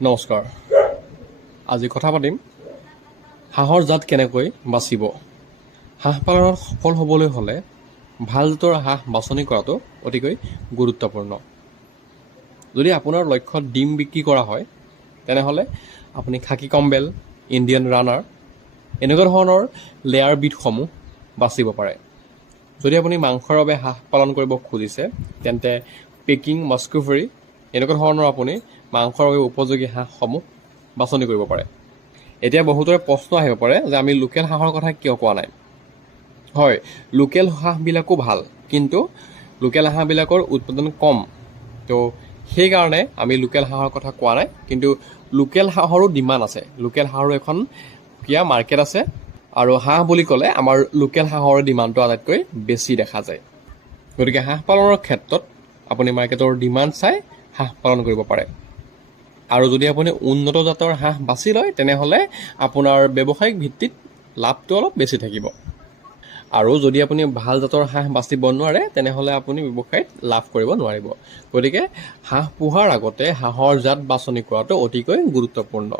নমস্কাৰ। আজি কথা পাতিম হাঁহৰ জাত কেনেকৈ বাচিব। হাঁহ পালনত সফল হ'বলৈ হ'লে ভাল জাতৰ হাঁহ বাছনি কৰাটো অতিকৈ গুৰুত্বপূৰ্ণ। যদি আপোনাৰ লক্ষ্য ডিম বিক্ৰী কৰা হয় তেনেহ'লে আপুনি খাকী কম্বেল ইণ্ডিয়ান ৰানাৰ এনেকুৱা ধৰণৰ লেয়াৰ বিধসমূহ বাচিব পাৰে। যদি আপুনি মাংসৰ বাবে হাঁহ পালন কৰিব খুজিছে তেন্তে পেকিং মাস্কুফেৰী এনেকুৱা ধৰণৰ আপুনি মাংসৰ বাবে উপযোগী হাঁহসমূহ বাছনি কৰিব পাৰে। এতিয়া বহুতৰে প্ৰশ্ন আহিব পাৰে যে আমি লোকেল হাঁহৰ কথা কিয় কোৱা নাই? হয় লোকেল হাঁহবিলাকো ভাল কিন্তু লোকেল হাঁহবিলাকৰ উৎপাদন কম। তো সেইকাৰণে আমি লোকেল হাঁহৰ কথা কোৱা নাই কিন্তু লোকেল হাঁহৰো ডিমাণ্ড আছে। লোকেল হাঁহৰো এখন সুকীয়া মাৰ্কেট আছে আৰু হাঁহ বুলি ক'লে আমাৰ লোকেল হাঁহৰ ডিমাণ্ডটো আটাইতকৈ বেছি দেখা যায়। গতিকে হাঁহ পালনৰ ক্ষেত্ৰত আপুনি মাৰ্কেটৰ ডিমাণ্ড চাই হাঁহ পালন কৰিব পাৰে। আৰু যদি আপুনি উন্নত জাতৰ হাঁহ বাছি লয় তেনেহ'লে আপোনাৰ ব্যৱসায়িক ভিত্তিত লাভটো অলপ বেছি থাকিব। আৰু যদি আপুনি ভাল জাতৰ হাঁহ বাচিব নোৱাৰে তেনেহ'লে আপুনি ব্যৱসায়ত লাভ কৰিব নোৱাৰিব। গতিকে হাঁহ পোহাৰ আগতে হাঁহৰ জাত বাছনি কৰাটো অতিকৈ গুৰুত্বপূৰ্ণ।